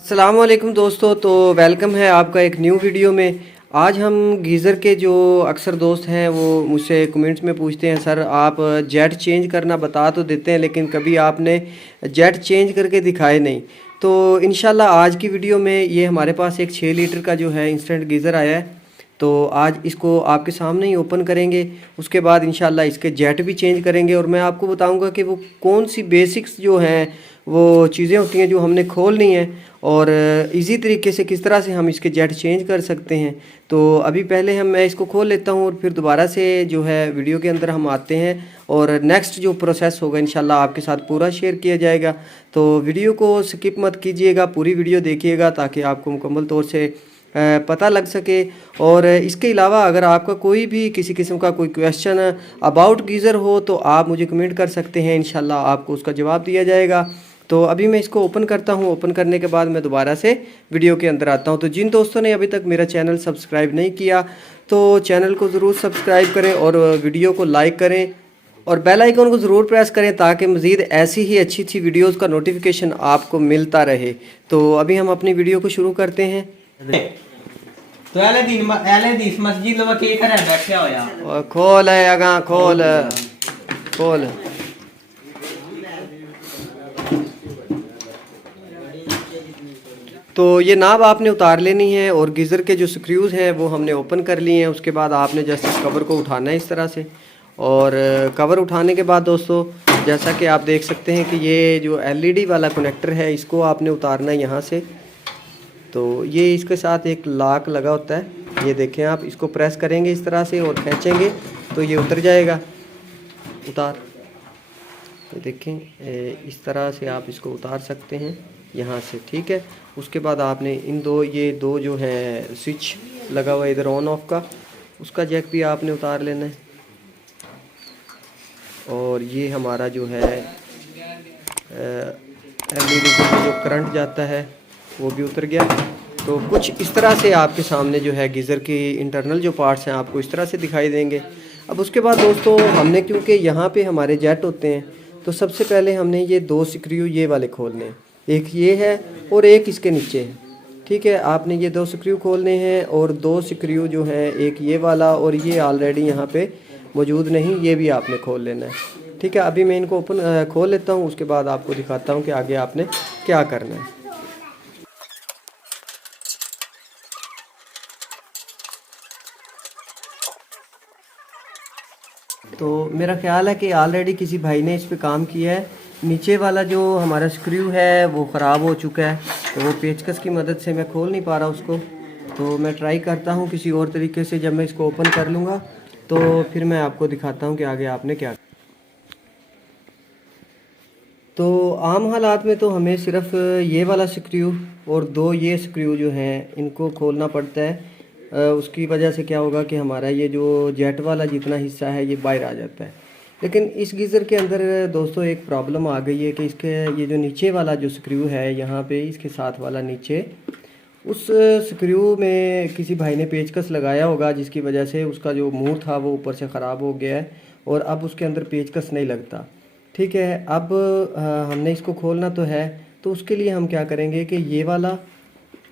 अस्सलाम वालेकुम दोस्तों। तो वेलकम है आपका एक न्यू वीडियो में। आज हम गीज़र के जो अक्सर दोस्त हैं वो मुझसे कमेंट्स में पूछते हैं, सर आप जेट चेंज करना बता तो देते हैं लेकिन कभी आपने जेट चेंज करके दिखाए नहीं। तो इंशाल्लाह आज की वीडियो में ये हमारे पास एक 6 लीटर का जो है इंस्टेंट गीज़र आया है, तो आज इसको आपके सामने ही ओपन करेंगे। उसके बाद इंशाल्लाह इसके जेट भी चेंज करेंगे और मैं आपको बताऊंगा कि वो कौन सी बेसिक्स जो हैं वो चीज़ें होती हैं जो हमने खोलनी है और इजी तरीके से किस तरह से हम इसके जेट चेंज कर सकते हैं। तो अभी पहले मैं इसको खोल लेता हूँ और फिर दोबारा से जो है वीडियो के अंदर हम आते हैं और नेक्स्ट जो प्रोसेस होगा इंशाल्लाह आपके साथ पूरा शेयर किया जाएगा। तो वीडियो को स्किप मत कीजिएगा, पूरी वीडियो देखिएगा ताकि आपको मुकम्मल तौर से पता लग सके। और इसके अलावा अगर आपका कोई भी किसी किस्म का कोई क्वेश्चन अबाउट गीज़र हो तो आप मुझे कमेंट कर सकते हैं, इंशाल्लाह आपको उसका जवाब दिया जाएगा। तो अभी मैं इसको ओपन करता हूँ, ओपन करने के बाद मैं दोबारा से वीडियो के अंदर आता हूँ। तो जिन दोस्तों ने अभी तक मेरा चैनल सब्सक्राइब नहीं किया तो चैनल को ज़रूर सब्सक्राइब करें और वीडियो को लाइक करें और बेल आइकन को ज़रूर प्रेस करें ताकि मज़ीद ऐसी ही अच्छी अच्छी वीडियोज़ का नोटिफिकेशन आपको मिलता रहे। तो अभी हम अपनी वीडियो को शुरू करते हैं। तो एले दी मस्जिद लो के करे बैठे हो यार और खोल है अगा खोल खोल। तो ये नाब आपने उतार लेनी है और गीज़र के जो स्क्रूज़ हैं वो हमने ओपन कर लिए हैं। उसके बाद आपने जस्ट इस कवर को उठाना है इस तरह से और कवर उठाने के बाद दोस्तों जैसा कि आप देख सकते हैं कि ये जो एलईडी वाला कनेक्टर है इसको आपने उतारना है यहाँ से। तो ये इसके साथ एक लॉक लगा होता है, ये देखें आप इसको प्रेस करेंगे इस तरह से और खींचेंगे तो ये उतर जाएगा। उतार, तो देखें इस तरह से आप इसको उतार सकते हैं यहाँ से, ठीक है। उसके बाद आपने ये दो जो है स्विच लगा हुआ है इधर ऑन ऑफ का, उसका जैक भी आपने उतार लेना है। और ये हमारा जो है एलईडी को जो करंट जाता है वो भी उतर गया। तो कुछ इस तरह से आपके सामने जो है गीज़र की इंटरनल जो पार्ट्स हैं आपको इस तरह से दिखाई देंगे। अब उसके बाद दोस्तों हमने क्योंकि यहाँ पे हमारे जेट होते हैं तो सबसे पहले हमने ये दो स्क्रू ये वाले खोलने हैं, एक ये है और एक इसके नीचे है, ठीक है। आपने ये दो स्क्रू खोलने हैं और दो स्क्रू जो हैं एक ये वाला और ये ऑलरेडी यहाँ पे मौजूद नहीं, ये भी आपने खोल लेना है, ठीक है। अभी मैं इनको ओपन खोल लेता हूँ, उसके बाद आपको दिखाता हूँ कि आगे आपने क्या करना है। तो मेरा ख्याल है कि ऑलरेडी किसी भाई ने इस पे काम किया है। नीचे वाला जो हमारा स्क्रू है वो ख़राब हो चुका है तो वो पेचकस की मदद से मैं खोल नहीं पा रहा उसको। तो मैं ट्राई करता हूँ किसी और तरीके से, जब मैं इसको ओपन कर लूँगा तो फिर मैं आपको दिखाता हूँ कि आगे आपने क्या। तो आम हालात में तो हमें सिर्फ ये वाला स्क्रू और दो ये स्क्रू जो हैं इनको खोलना पड़ता है। उसकी वजह से क्या होगा कि हमारा ये जो जेट वाला जितना हिस्सा है ये बाहर आ जाता है। लेकिन इस गीज़र के अंदर दोस्तों एक प्रॉब्लम आ गई है कि इसके ये जो नीचे वाला जो स्क्रू है यहाँ पे इसके साथ वाला नीचे, उस स्क्रू में किसी भाई ने पेचकस लगाया होगा जिसकी वजह से उसका जो मुंह था वो ऊपर से ख़राब हो गया है और अब उसके अंदर पेचकस नहीं लगता, ठीक है। अब हमने इसको खोलना तो है, तो उसके लिए हम क्या करेंगे कि ये वाला,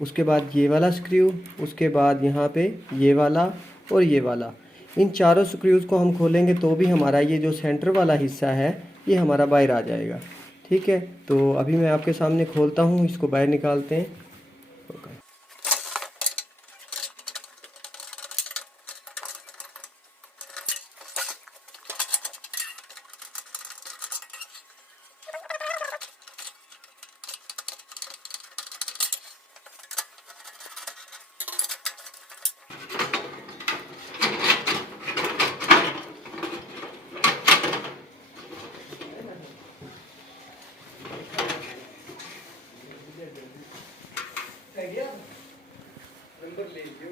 उसके बाद ये वाला स्क्रू, उसके बाद यहाँ पे ये वाला और ये वाला, इन चारों स्क्रूज़ को हम खोलेंगे तो भी हमारा ये जो सेंटर वाला हिस्सा है ये हमारा बाहर आ जाएगा, ठीक है। तो अभी मैं आपके सामने खोलता हूँ, इसको बाहर निकालते हैं।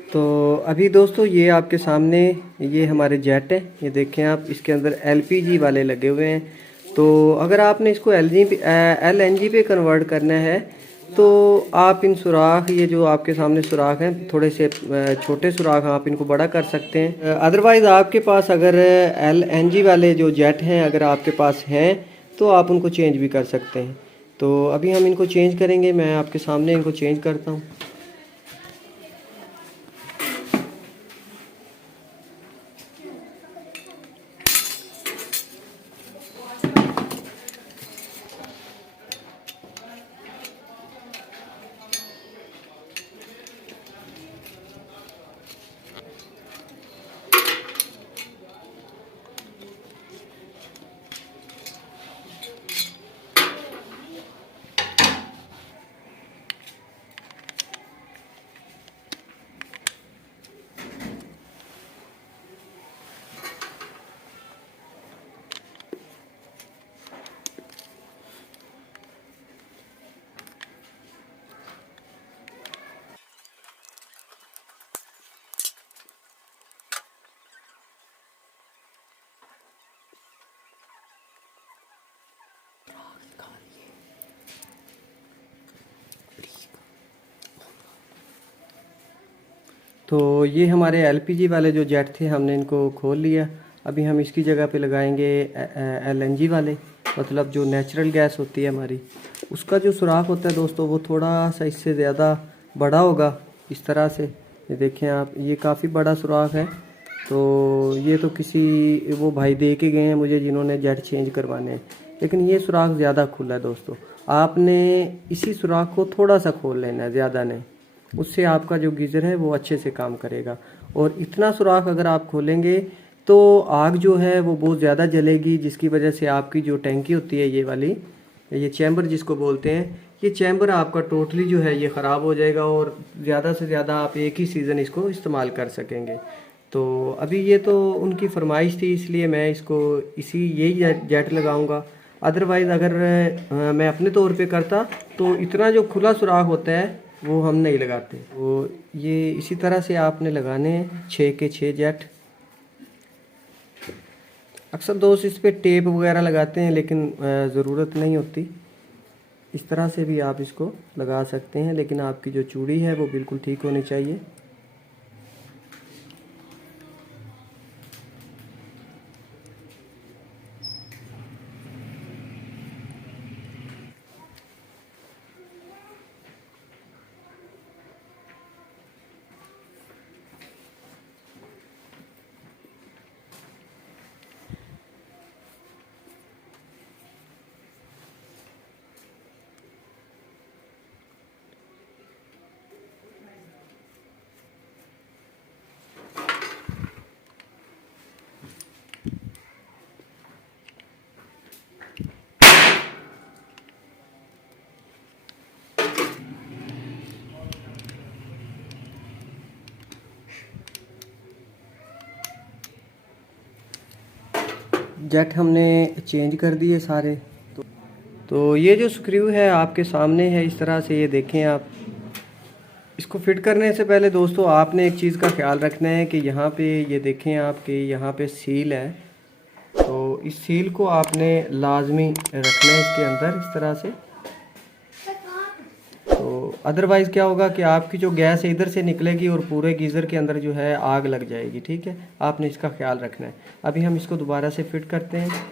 तो अभी दोस्तों ये आपके सामने ये हमारे जेट है, ये देखें आप, इसके अंदर एलपीजी वाले लगे हुए हैं। तो अगर आपने इसको एलएनजी पे कन्वर्ट करना है तो आप इन सुराख, ये जो आपके सामने सुराख हैं थोड़े से छोटे सुराख, आप इनको बड़ा कर सकते हैं। अदरवाइज़ आपके पास अगर एलएनजी वाले जो जेट हैं अगर आपके पास हैं तो आप उनको चेंज भी कर सकते हैं। तो अभी हम इनको चेंज करेंगे, मैं आपके सामने इनको चेंज करता हूँ। तो ये हमारे एलपीजी वाले जो जेट थे, हमने इनको खोल लिया। अभी हम इसकी जगह पे लगाएंगे एलएनजी वाले, मतलब जो नेचुरल गैस होती है हमारी, उसका जो सुराख होता है दोस्तों वो थोड़ा सा इससे ज़्यादा बड़ा होगा। इस तरह से ये देखें आप, ये काफ़ी बड़ा सुराख है। तो ये तो किसी वो भाई दे के गए हैं मुझे जिन्होंने जेट चेंज करवाने हैं, लेकिन ये सुराख ज़्यादा खुला है दोस्तों। आपने इसी सुराख को थोड़ा सा खोल लेना है, ज़्यादा नहीं, उससे आपका जो गीज़र है वो अच्छे से काम करेगा। और इतना सुराख अगर आप खोलेंगे तो आग जो है वो बहुत ज़्यादा जलेगी, जिसकी वजह से आपकी जो टैंकी होती है, ये वाली, ये चैम्बर जिसको बोलते हैं, ये चैम्बर आपका टोटली जो है ये ख़राब हो जाएगा और ज़्यादा से ज़्यादा आप एक ही सीज़न इसको इस्तेमाल कर सकेंगे। तो अभी ये तो उनकी फरमाइश थी, इसलिए मैं इसको यही जेट लगाऊंगा। अदरवाइज़ अगर मैं अपने तौर पे करता तो इतना जो खुला सुराख होता है वो हम नहीं लगाते। तो ये इसी तरह से आपने लगाने हैं 6 के 6 जेट। अक्सर दोस्त इस पे टेप वगैरह लगाते हैं, लेकिन ज़रूरत नहीं होती। इस तरह से भी आप इसको लगा सकते हैं, लेकिन आपकी जो चूड़ी है वो बिल्कुल ठीक होनी चाहिए। जेट हमने चेंज कर दिए सारे। तो ये जो स्क्रू है आपके सामने है, इस तरह से ये देखें आप। इसको फिट करने से पहले दोस्तों आपने एक चीज़ का ख्याल रखना है कि यहाँ पे ये देखें आप कि यहाँ पे सील है, तो इस सील को आपने लाजमी रखना है इसके अंदर, इस तरह से। तो अदरवाइज़ क्या होगा कि आपकी जो गैस है इधर से निकलेगी और पूरे गीज़र के अंदर जो है आग लग जाएगी। ठीक है, आपने इसका ख्याल रखना है। अभी हम इसको दोबारा से फिट करते हैं।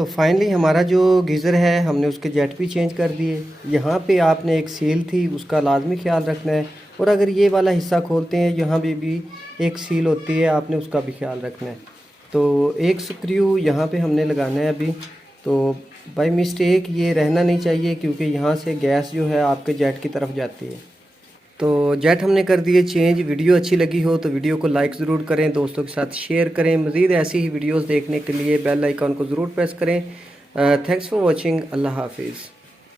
तो फाइनली हमारा जो गीज़र है हमने उसके जेट भी चेंज कर दिए। यहाँ पे आपने एक सील थी उसका लाजमी ख्याल रखना है, और अगर ये वाला हिस्सा खोलते हैं यहाँ भी एक सील होती है, आपने उसका भी ख्याल रखना है। तो एक स्क्रू यहाँ पे हमने लगाना है अभी। तो बाय मिस्टेक ये रहना नहीं चाहिए, क्योंकि यहाँ से गैस जो है आपके जेट की तरफ जाती है। तो जेट हमने कर दिए चेंज। वीडियो अच्छी लगी हो तो वीडियो को लाइक ज़रूर करें, दोस्तों के साथ शेयर करें। मज़ीद ऐसी ही वीडियोस देखने के लिए बेल आइकॉन को ज़रूर प्रेस करें। Thanks for watching. अल्लाह हाफिज़।